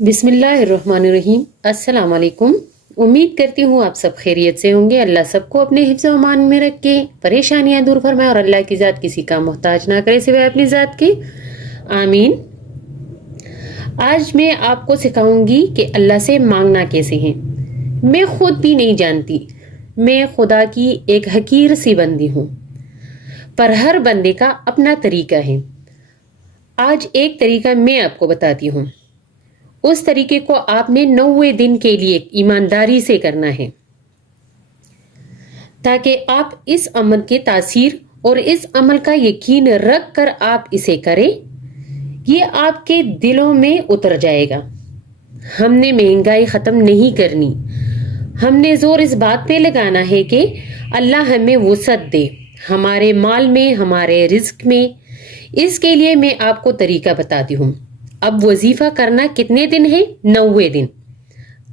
بسم اللہ الرحمن الرحیم۔ السلام علیکم۔ امید کرتی ہوں آپ سب خیریت سے ہوں گے۔ اللہ سب کو اپنے حفظ و امان میں رکھ کے پریشانیاں دور فرمائے اور اللہ کی ذات کسی کا محتاج نہ کرے سوائے اپنی ذات کے، آمین۔ آج میں آپ کو سکھاؤں گی کہ اللہ سے مانگنا کیسے ہے۔ میں خود بھی نہیں جانتی، میں خدا کی ایک حقیر سی بندی ہوں، پر ہر بندے کا اپنا طریقہ ہے۔ آج ایک طریقہ میں آپ کو بتاتی ہوں، اس طریقے کو آپ نے 90 دن کے لیے ایمانداری سے کرنا ہے، تاکہ آپ اس عمل کے تاثیر اور اس عمل کا یقین رکھ کر آپ اسے کریں، یہ آپ کے دلوں میں اتر جائے گا۔ ہم نے مہنگائی ختم نہیں کرنی، ہم نے زور اس بات پہ لگانا ہے کہ اللہ ہمیں وسعت دے ہمارے مال میں، ہمارے رزق میں۔ اس کے لیے میں آپ کو طریقہ بتاتی ہوں۔ اب وظیفہ کرنا کتنے دن ہے؟ 90 دن۔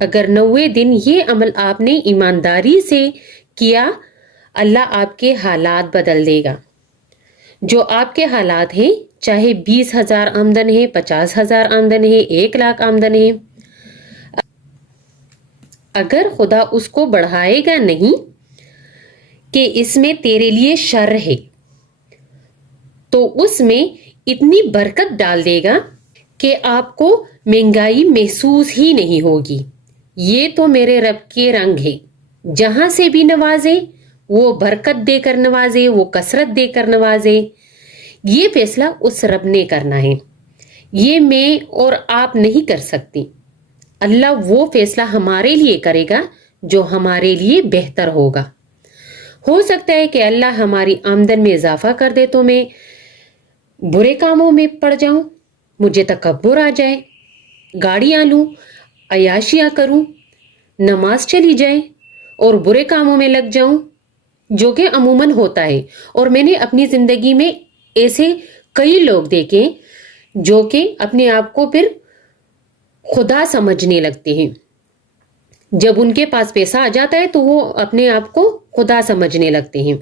اگر 90 دن یہ عمل آپ نے ایمانداری سے کیا، اللہ آپ کے حالات بدل دے گا۔ جو آپ کے حالات ہیں، چاہے 20,000 آمدن ہے، 50,000 آمدن ہے، 1,00,000 آمدن ہے، اگر خدا اس کو بڑھائے گا نہیں کہ اس میں تیرے لیے شر ہے، تو اس میں اتنی برکت ڈال دے گا کہ آپ کو مہنگائی محسوس ہی نہیں ہوگی۔ یہ تو میرے رب کے رنگ ہے، جہاں سے بھی نوازے وہ برکت دے کر نوازے، وہ کثرت دے کر نوازے۔ یہ فیصلہ اس رب نے کرنا ہے، یہ میں اور آپ نہیں کر سکتی۔ اللہ وہ فیصلہ ہمارے لیے کرے گا جو ہمارے لیے بہتر ہوگا۔ ہو سکتا ہے کہ اللہ ہماری آمدن میں اضافہ کر دے تو میں برے کاموں میں پڑ جاؤں، مجھے تکبر آ جائے، گاڑیاں لوں، عیاشیاں کروں، نماز چلی جائے اور برے کاموں میں لگ جاؤں، جو کہ عموماً ہوتا ہے۔ اور میں نے اپنی زندگی میں ایسے کئی لوگ دیکھے جو کہ اپنے آپ کو پھر خدا سمجھنے لگتے ہیں۔ جب ان کے پاس پیسہ آ جاتا ہے تو وہ اپنے آپ کو خدا سمجھنے لگتے ہیں۔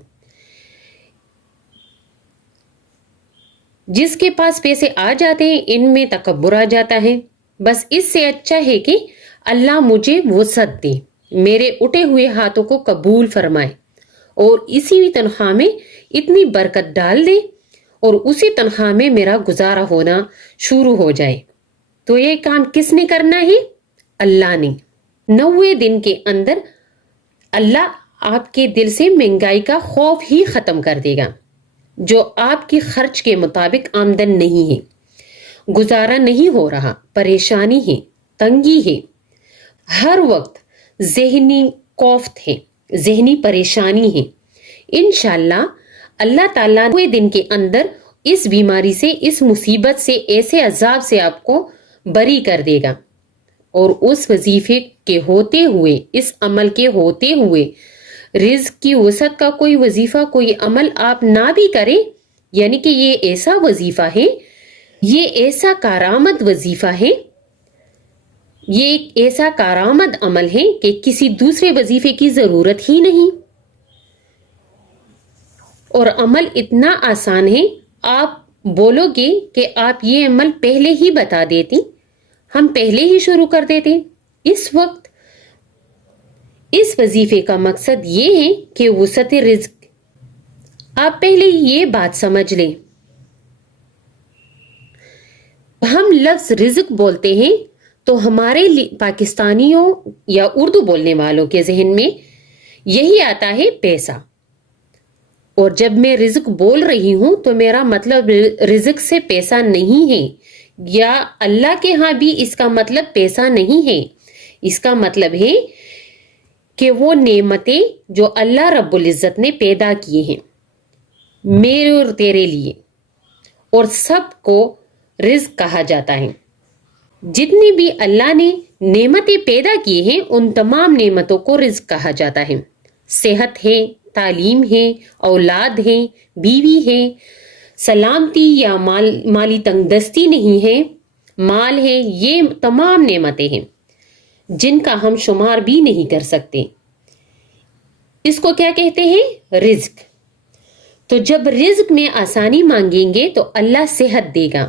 جس کے پاس پیسے آ جاتے ہیں ان میں تکبر آ جاتا ہے۔ بس اس سے اچھا ہے کہ اللہ مجھے وسعت دے، میرے اٹھے ہوئے ہاتھوں کو قبول فرمائے اور اسی تنخواہ میں اتنی برکت ڈال دے اور اسی تنخواہ میں میرا گزارا ہونا شروع ہو جائے۔ تو یہ کام کس نے کرنا ہے؟ اللہ نے۔ 90 دن کے اندر اللہ آپ کے دل سے مہنگائی کا خوف ہی ختم کر دے گا۔ جو آپ کی خرچ کے مطابق آمدن نہیں ہے، گزارا نہیں ہو رہا، پریشانی ہے، تنگی ہے، ہر وقت ذہنی کوفت ہے، ذہنی پریشانی ہے، انشاءاللہ اللہ تعالیٰ 90 دن کے اندر اس بیماری سے، اس مصیبت سے، ایسے عذاب سے آپ کو بری کر دے گا۔ اور اس وظیفے کے ہوتے ہوئے، اس عمل کے ہوتے ہوئے، رزق کی وسعت کا کوئی وظیفہ، کوئی عمل آپ نہ بھی کریں، یعنی کہ یہ ایسا وظیفہ ہے، یہ ایسا کارآمد وظیفہ ہے، یہ ایک ایسا کارآمد عمل ہے کہ کسی دوسرے وظیفے کی ضرورت ہی نہیں۔ اور عمل اتنا آسان ہے، آپ بولو گے کہ آپ یہ عمل پہلے ہی بتا دیتی، ہم پہلے ہی شروع کر دیتے۔ اس وقت اس وظیفے کا مقصد یہ ہے کہ وسعت رزق، آپ پہلے یہ بات سمجھ لیں۔ ہم لفظ رزق بولتے ہیں تو ہمارے پاکستانیوں یا اردو بولنے والوں کے ذہن میں یہی آتا ہے پیسہ۔ اور جب میں رزق بول رہی ہوں تو میرا مطلب رزق سے پیسہ نہیں ہے، یا اللہ کے ہاں بھی اس کا مطلب پیسہ نہیں ہے۔ اس کا مطلب ہے کہ وہ نعمتیں جو اللہ رب العزت نے پیدا کیے ہیں میرے اور تیرے لیے، اور سب کو رزق کہا جاتا ہے۔ جتنی بھی اللہ نے نعمتیں پیدا کی ہیں ان تمام نعمتوں کو رزق کہا جاتا ہے۔ صحت ہے، تعلیم ہے، اولاد ہے، بیوی ہے، سلامتی یا مالی تنگ دستی نہیں ہے، مال ہے، یہ تمام نعمتیں ہیں جن کا ہم شمار بھی نہیں کر سکتے۔ اس کو کیا کہتے ہیں؟ رزق۔ تو جب رزق میں آسانی مانگیں گے تو اللہ صحت دے گا،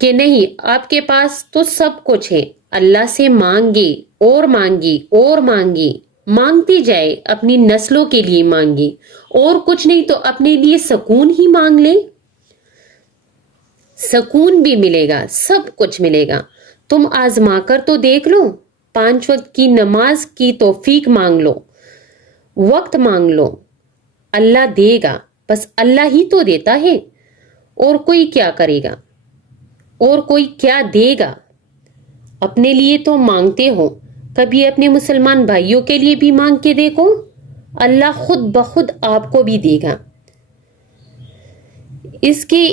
کہ نہیں آپ کے پاس تو سب کچھ ہے، اللہ سے مانگے اور مانگے اور مانگے، مانگتی جائے، اپنی نسلوں کے لیے مانگے، اور کچھ نہیں تو اپنے لیے سکون ہی مانگ لے، سکون بھی ملے گا، سب کچھ ملے گا۔ تم آزما کر تو دیکھ لو، 5 وقت کی نماز کی توفیق مانگ لو، وقت مانگ لو، اللہ دے گا، بس اللہ ہی تو دیتا ہے، اور کوئی کیا کرے گا، اور کوئی کیا دے گا؟ اپنے لیے تو مانگتے ہو، کبھی اپنے مسلمان بھائیوں کے لیے بھی مانگ کے دیکھو، اللہ خود بخود آپ کو بھی دے گا۔ اس کے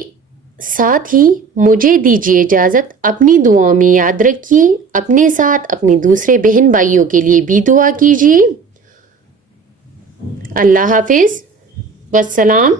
ساتھ ہی مجھے دیجیے اجازت، اپنی دعاؤں میں یاد رکھیے، اپنے ساتھ اپنے دوسرے بہن بھائیوں کے لیے بھی دعا کیجیے۔ اللہ حافظ، والسلام۔